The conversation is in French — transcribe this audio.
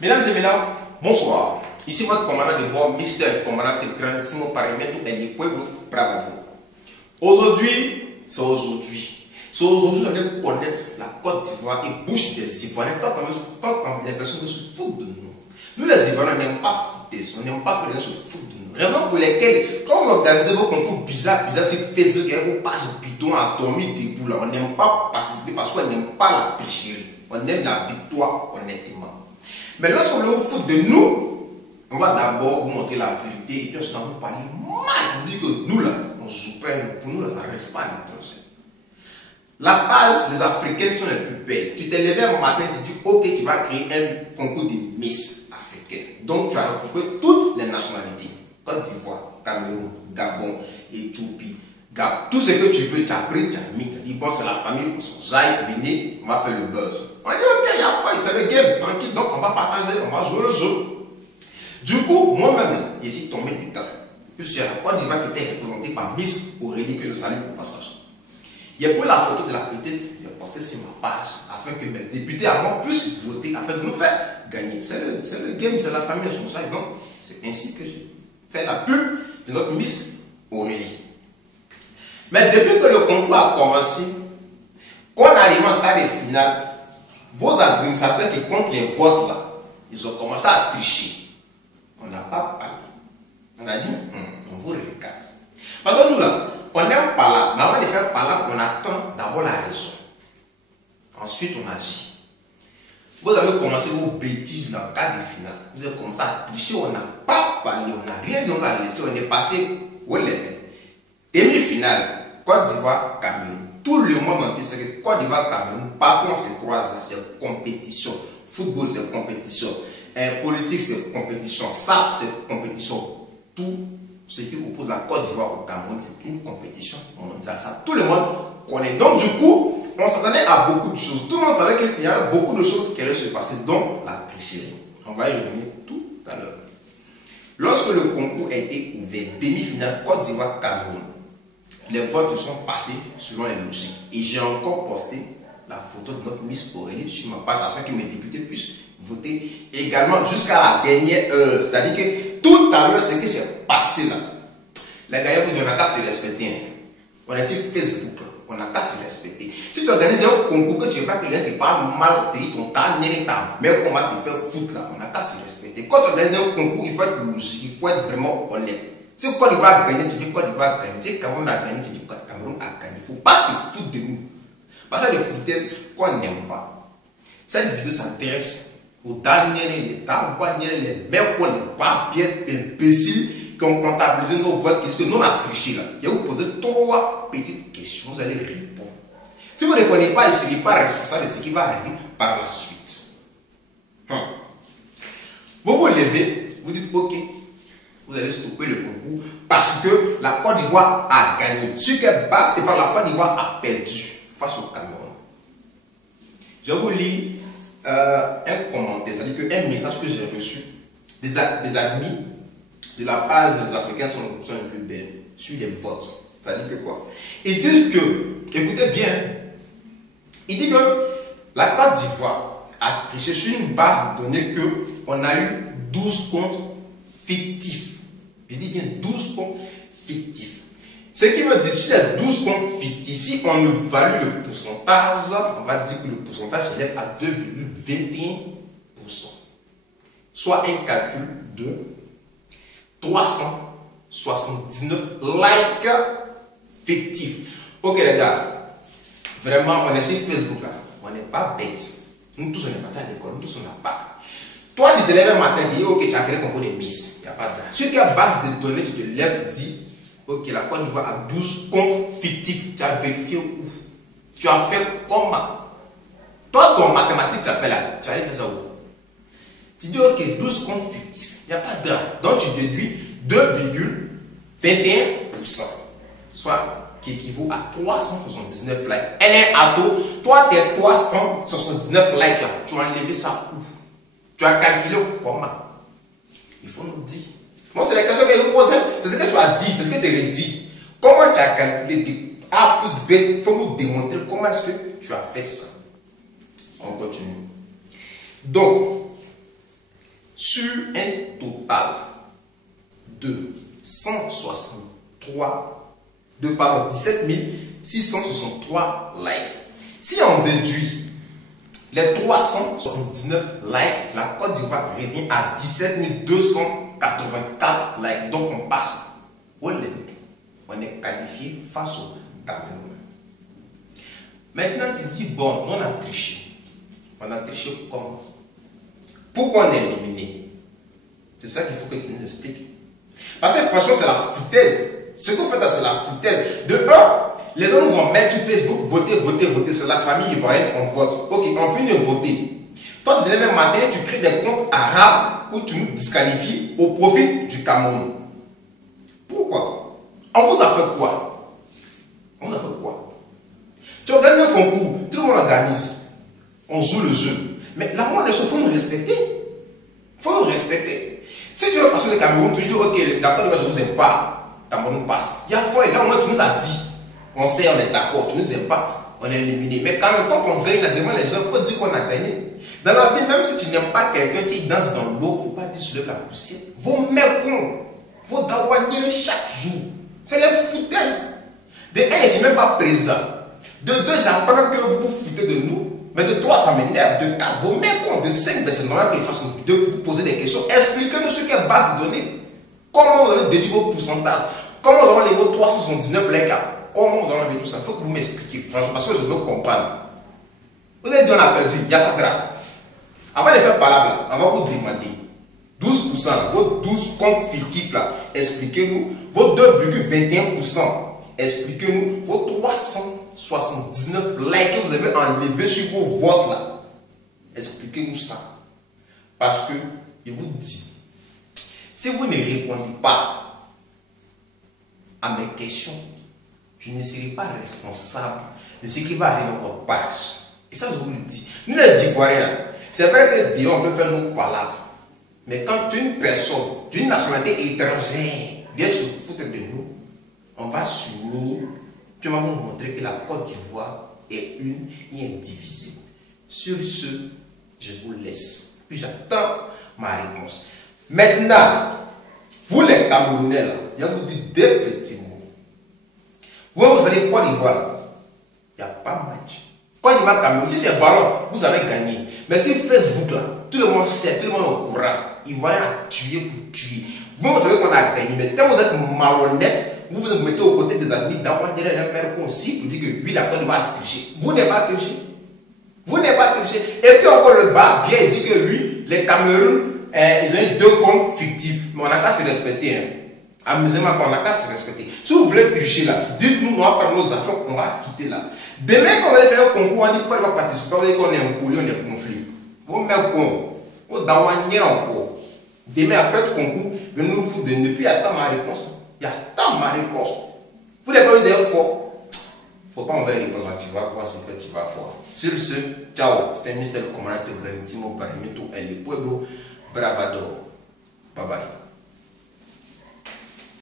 Mesdames et messieurs, bonsoir. Ici votre commandant de bord, Mr. Commandant Grandissimo Parimento et le Pueblo Bravado. Aujourd'hui, c'est aujourd'hui. C'est aujourd'hui qu'on vient connaître la Côte d'Ivoire et bouche des Ivoiriens. Tant les personnes se foutent de nous. Nous les Ivoiriens n'aiment pas foutre, on n'aime pas que les gens se foutent de nous. Raison pour lesquelles, quand vous organisez vos concours bizarres sur Facebook et vos pages bidons à dormir debout, là, on n'aime pas participer parce qu'on n'aime pas la tricherie. On aime la victoire honnêtement. Mais lorsqu'on vous fout de nous, on va d'abord vous montrer la vérité et puis ensuite on va vous parler mal. Vous dites que nous là, on joue pas, pour nous là, ça ne reste pas à l'étranger. La base des Africaines sont les plus belles. Tu t'es levé un matin, tu dis ok, tu vas créer un concours de Miss africaine. Donc tu as regroupé toutes les nationalités. Côte d'Ivoire, Cameroun, Gabon, Éthiopie, Gabon. Tout ce que tu veux, tu as pris, tu as mis. Tu as dit bon, c'est la famille pour son zaï, venez, on va faire le buzz. On dit ok, il n'y a pas, c'est le game, tranquille, donc on va partager, on va jouer le jeu. Du coup, moi-même, je suis tombé dedans. Puis sur la Côte d'Ivoire qui était représentée par Miss Aurélie, que je salue au passage. Il y a pris la photo de la petite, il a posté sur ma page, afin que mes députés à moi puissent voter, afin de nous faire gagner. C'est le game, c'est la famille, c'est ça. Donc, c'est ainsi que j'ai fait la pub de notre Miss Aurélie. Mais depuis que le concours a commencé, quand on arrive en quart de finale, vos administrateurs qui comptent les votes là, ils ont commencé à tricher. On n'a pas parlé. On a dit, on vous regarde. Parce que nous là, on n'aime pas là, mais avant de faire par là, on attend d'abord la raison. Ensuite, on agit. Vous avez commencé vos bêtises dans le cas de finale. Vous avez commencé à tricher, on n'a pas parlé, on n'a rien dit, on a laissé, on est passé au level. Demi-finale, Côte d'Ivoire, Cameroun. Tout le monde entier sait que Côte d'Ivoire, Cameroun, partout on se croise là, c'est compétition. Football, c'est compétition. Politique, c'est compétition. SAP, c'est compétition. Tout ce qui oppose la Côte d'Ivoire au Cameroun, c'est une compétition mondiale. Ça, tout le monde connaît. Donc, du coup, on s'attendait à beaucoup de choses. Tout le monde savait qu'il y avait beaucoup de choses qui allaient se passer, dont la tricherie. On va y revenir tout à l'heure. Lorsque le concours a été ouvert, demi-finale Côte d'Ivoire, Cameroun, les votes sont passés selon les logiques. Et j'ai encore posté la photo de notre Miss Aurélie sur ma page afin que mes députés puissent voter également jusqu'à la dernière heure. C'est-à-dire que tout à l'heure, ce qui s'est passé là, les gars, vous dites, on n'a qu'à se respecter. On est sur Facebook, on n'a qu'à se respecter. Si tu organises un concours que tu ne sais pas que quelqu'un te parle mal, tu dis ton temps, mais on va te faire foutre là, on n'a qu'à se respecter. Quand tu organises un concours, il faut être logique, il faut être vraiment honnête. Si Côte d'Ivoire a gagné, tu dis Côte d'Ivoire a gagné. Si Cameroun a gagné, tu dis Cameroun a gagné. Il ne faut pas te foutre de nous. Parce que les foutaises qu'on n'aime pas. Cette vidéo s'intéresse aux derniers, les taouaniers, les mecs qu'on n'est pas bien imbéciles qui ont comptabilisé nos votes, qui disent que nous on a triché là. Je vais vous poser 3 petites questions, vous allez répondre. Si vous ne connaissez pas, je ne serai pas responsable de ce qui va arriver par la suite. Vous vous levez, vous dites ok. Vous allez stopper le concours parce que la Côte d'Ivoire a gagné. Ce qui est bas, c'est par la Côte d'Ivoire a perdu face au Cameroun. Je vous lis un commentaire, c'est-à-dire un message que j'ai reçu des amis de la page des Africains sont un peu belles sur les votes. C'est-à-dire que quoi? Ils disent que, écoutez bien, ils disent que la Côte d'Ivoire a triché sur une base de données qu'on a eu 12 comptes fictifs. Je dis bien 12 comptes fictifs. Ce qui veut dire, sur les 12 comptes fictifs, si on évalue le pourcentage, on va dire que le pourcentage s'élève à 2,21%. Soit un calcul de 379 likes fictifs. Ok les gars, vraiment on est sur Facebook là, on n'est pas bêtes. Nous tous on est partis à l'école, nous tous on n'a pas. Toi, tu te lèves un matin, tu dis, ok, tu as créé un concours de Miss. Il n'y a pas de. Sur quelle base de données tu te lèves, dis, ok, la Côte d'Ivoire a 12 comptes fictifs. Tu as vérifié où? Tu as fait comment? Toi, ton mathématique, tu as fait là. Tu as fait ça où? Tu dis, ok, 12 comptes fictifs. Il n'y a pas de. Donc, tu déduis 2,21%. Soit qui équivaut à 379 likes. Elle est ado. Toi, tes 379 likes là, tu as enlevé ça où? Tu as calculé comment? Il faut nous dire. Moi, c'est la question que je vous pose. C'est ce que tu as dit, c'est ce que tu as dit. Comment tu as calculé de A plus B? Il faut nous démontrer comment est-ce que tu as fait ça. On continue. Donc, 663 likes. Si on déduit les 379 likes, la Côte d'Ivoire revient à 17 284 likes. Donc on passe au limite. On est qualifié face au Cameroun. Maintenant tu dis, bon, on a triché. On a triché comment? Pourquoi on est éliminé? C'est ça qu'il faut que tu nous expliques. Parce que franchement, c'est la foutaise. Ce que vous faites là, c'est la foutaise. De un, les gens nous ont mis sur Facebook, voter, voter, voter. C'est la famille ivoirienne, on vote. Ok, on finit de voter. Toi, tu viens même matin, tu crées des comptes arabes où tu nous disqualifies au profit du Cameroun. Pourquoi? On vous a fait quoi? On vous a fait quoi? Tu organises un concours, tout le monde organise. On joue le jeu. Mais la moindre des choses, il faut nous respecter. Il faut nous respecter. Si tu veux passer le Cameroun, tu dis, ok, d'accord, je ne vous aime pas. Cameroun passe. Il y a foi, là au moins tu nous as dit. On sait, on est d'accord, tu ne nous aimes pas, on est éliminé. Mais quand même, quand on gagne la demande, les gens, il faut dire qu'on a gagné. Dans la vie, même si tu n'aimes pas quelqu'un, s'il danse dans l'eau, il ne faut pas dire soulève la poussière. Vos mécons, vos dawanniers chaque jour. C'est les foutaises. De un, il ne sont même pas présent. De deux, j'apprends que vous vous foutez de nous. Mais de trois, ça m'énerve. De quatre, vos mécons. De cinq, c'est normal qu'ils fassent une vidéo pour vous poser des questions. Expliquez-nous ce qu'est base de données. Comment vous avez déduit vos pourcentages? Comment vous avez les vos 379 les cas? Comment vous avez tout ça? Il faut que vous m'expliquiez. Franchement, parce que je veux comprendre. Vous avez dit on a perdu. Il n'y a pas de grave. Avant de faire parler, on va vous demander 12%, vos 12 comptes fictifs là, expliquez-nous. Vos 2,21%, expliquez-nous. Vos 379 likes que vous avez enlevés sur vos votes là, expliquez-nous ça. Parce que, je vous dis, si vous ne répondez pas à mes questions, je ne serai pas responsable de ce qui va arriver à votre page. Et ça, je vous le dis. Nous, les Ivoiriens, c'est vrai que on peut faire nos palabres. Mais quand une personne d'une nationalité étrangère vient se foutre de nous, on va s'unir, puis on va vous montrer que la Côte d'Ivoire est une et indivisible. Sur ce, je vous laisse. Puis j'attends ma réponse. Maintenant, vous les Camerounais, là, je vous dis deux petits mots. Vous allez Côte d'Ivoire, il n'y a pas match. Côte d'Ivoire, Cameroun, si c'est ballon, vous avez gagné. Mais si Facebook, là, tout le monde sait, tout le monde est au courant, Ivoirien a tué pour tuer. Vous savez qu'on a gagné, mais quand vous êtes malhonnête, vous vous mettez aux côtés des amis d'avoir des pères aussi pour dire que oui, la Côte d'Ivoire a triché. Vous n'avez pas triché. Vous n'avez pas triché. Et puis encore le bas, bien dit que oui, les Cameroun, ils ont eu 2 comptes fictifs. Mais on n'a qu'à se respecter. Hein. Amusez-moi, on n'a qu'à se respecter. Si vous voulez tricher là, dites-nous, on va prendre nos affaires, on va quitter là. Demain, quand on allait faire un concours, on dit qu'on va participer, on dit qu'on est un poli, on est conflit. Vous mettez con, vous d'awanier encore. Demain, à faire le concours, venez nous foutre de nous, puis attends ma réponse. Il y a tant ma réponse. Vous n'avez pas eu des fort. Il ne faut pas envoyer les réponses, tu vas voir ce que tu vas voir. Sur ce, ciao. C'était Michel Comandante Grandissimo Parimento, El Pueblo, Bravador. Bye bye.